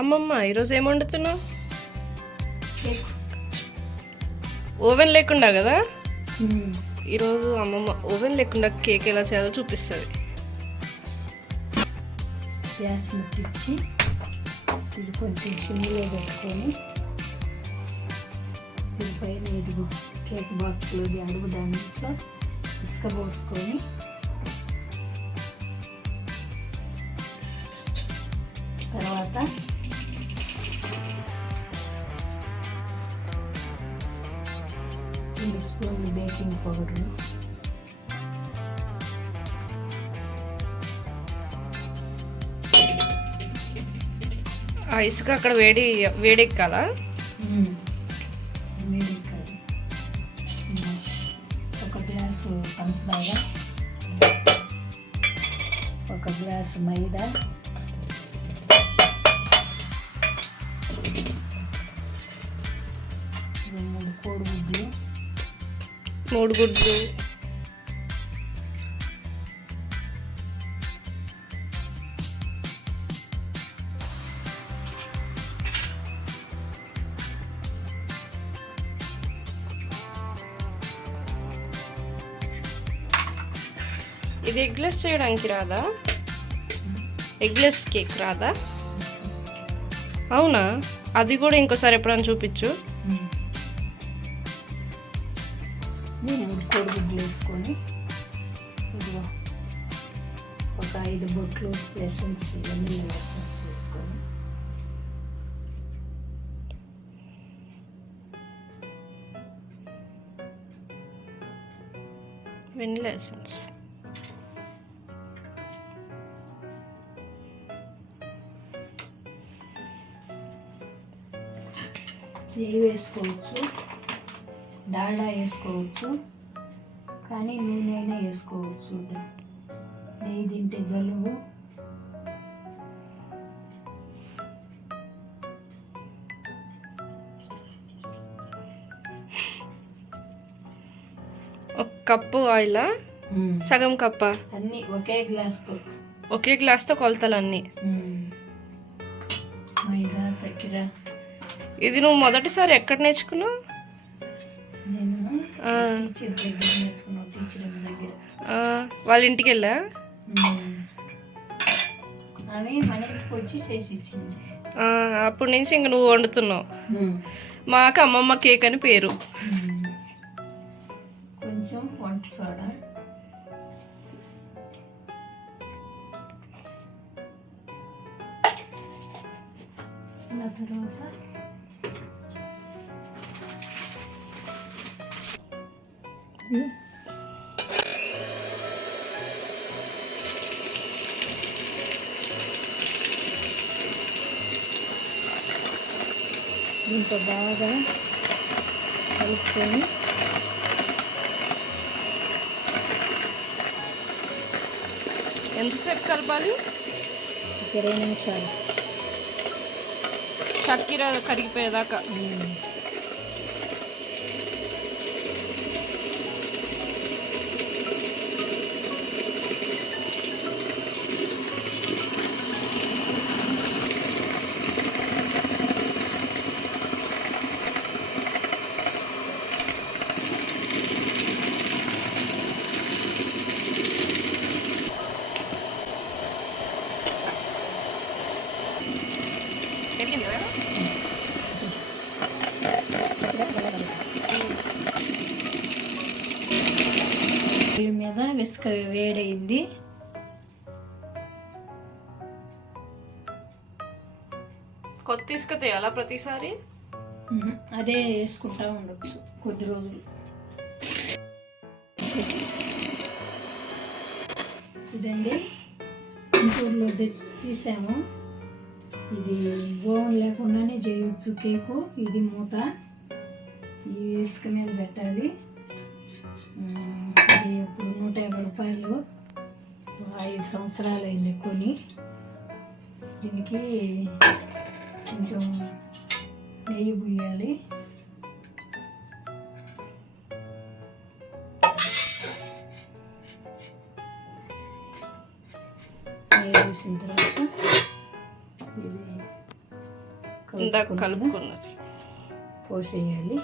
అమ్మమ్మ ఈరోజు ఏం వండుతున్నావు? ఓవెన్ లేకుండా కదా ఈరోజు అమ్మమ్మ ఓవెన్ లేకుండా కేక్ ఎలా చేయాలో చూపిస్తుంది. గ్యాస్ ముట్టించి ఇది కొంచెం సిమ్లో పెట్టుకొని దీనిపైన ఇదిగో కేక్ బాక్స్లోది అడుగు దాంట్లో ఇసుక పోసుకొని తర్వాత 2 స్పూన్లు బేకింగ్ పౌడర్, ఆ ఇసుక అక్కడ వేడెక్కాలా? వేడెక్కాలి. 1 గ్లాసు పంచదార, 1 గ్లాసు మైదా, 3 కోడిగుడ్లు, 3 గుడ్లు, ఇది ఎగ్లెస్ చేయడానికి రాదా? ఎగ్లెస్ కేక్ రాదా? అవునా? అది కూడా ఇంకోసారి ఎప్పుడైనా చూపించు. 3 కోడిగుడ్లు వేసుకొని ఇదిగో 5 బొట్లు ఎసెన్స్, వెనిల్లా ఎసెన్స్ వేసుకొని వెనిలా ఎసెన్స్, నెయ్యి వేసుకోవచ్చు, డాల్డా వేసుకోవచ్చు, కానీ నూనె అయినా వేసుకోవచ్చు. నెయ్యి తింటే జలుబు, ఒక కప్పు ఆయిలా? సగం కప్పా? అన్నీ ఒకే గ్లాస్తో, ఒకే గ్లాస్తో కొలతలు అన్నీ. మైదా, చక్కెర. ఇది నువ్వు మొదటిసారి ఎక్కడ నేర్చుకున్నావు? నేను టీచర్ దగ్గర నేర్చుకున్నాను, టీచర్ దగ్గర. వాళ్ళ ఇంటికి వెళ్ళా? ఆమె మన ఇంటికి వచ్చి చేసి ఇచ్చింది. అప్పటి నుంచి ఇంక నువ్వు వండుతున్నావు. మాకు అమ్మమ్మ కేక్ అని పేరు. కొంచెం వంట సోడా, తర్వాత దీంతో బాగా కలుపుకొని ఎంతసేపు కలపాలి? 20 నిమిషాలు చక్కెర కరిగిపోయేదాకా. పెరిగింది కదా? పొయ్యి మీద విసుక వేడైంది. కొత్త ఇసుక తేయాలా ప్రతిసారి? అదే వేసుకుంటా ఉండొచ్చు కొద్ది రోజులు. ఇదండి ఇంటూరులో తీసాము. ఇది ఓవెన్ లేకుండానే చేయొచ్చు కేకు. ఇది మూత ఈ ఇసుక మీద పెట్టాలి. ఇది ఇప్పుడు 150 రూపాయలు, 5 సంవత్సరాలు అయింది కొని. దీనికి కొంచెం నెయ్యి పూయాలి. నెయ్యి పూసిన తర్వాత ఇది ఇందాక కలుపుకున్నది పోసేయాలి.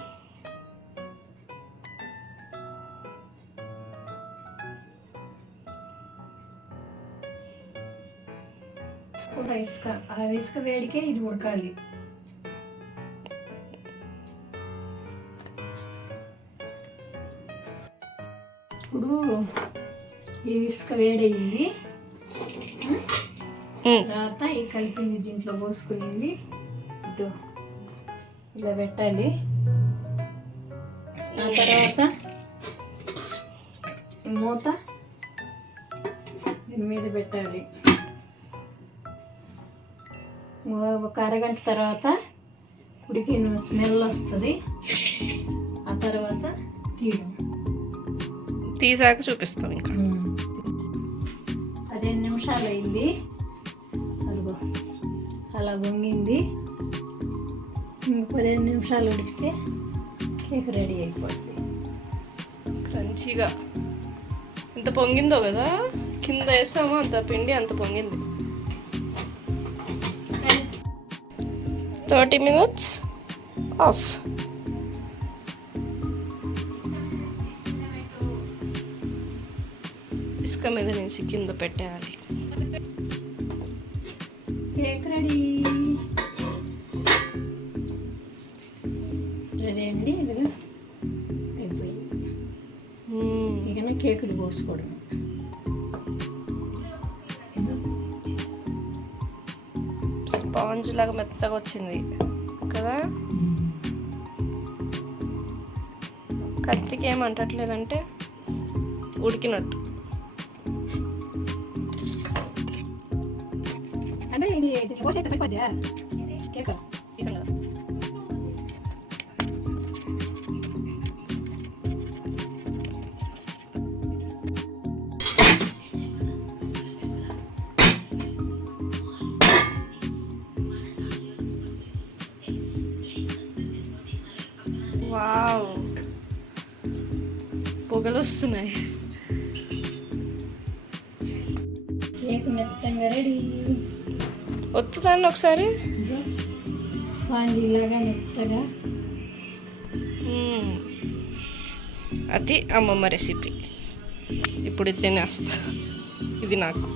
ఒక ఇసుక, ఆ ఇసుక వేడికే ఇది ఉడకాలి. ఇప్పుడు ఈ ఇసుక వేడయింది. తర్వాత ఈ కలిపింది దీంట్లో పోసుకునింది ఇదో ఇలా పెట్టాలి. ఆ తర్వాత ఈ మూత దీని మీద పెట్టాలి. ఒక అరగంట తర్వాత ఉడికిన స్మెల్ వస్తుంది. ఆ తర్వాత తీయడం, తీసాక చూపిస్తాం. ఇంకా 15 నిమిషాలు అయింది. అదిగో అలా వంగింది. 15 నిమిషాలు ఉడికితే కేక్ రెడీ అయిపోతుంది. క్రంచీగా ఎంత పొంగిందో కదా, కింద వేసామో అంత పిండి అంత పొంగింది. 30 minutes ఆఫ్. ఇసుక మీద నుంచి కింద పెట్టేయాలి. కేక్ రెడీ రెడీ అండి. ఇదిగా అయిపోయింది. ఇక కేకులు పోసుకోవడం. స్పాంజ్ లాగా మెత్తగా వచ్చింది కదా. కత్తికి ఏం అంటట్లేదంటే ఉడికినట్టు. అంటే ఇది పోసేస్తే పడిపోద్దా కేక్? వావ్, పొగలు వస్తున్నాయి. కేక్ మెత్తంగా రెడీ. వస్తుందండి ఒకసారి. స్పాంజీ లాగా మెత్తగా. అది అమ్మమ్మ రెసిపీ. ఇప్పుడు ఇది తినేస్తా. ఇది నాకు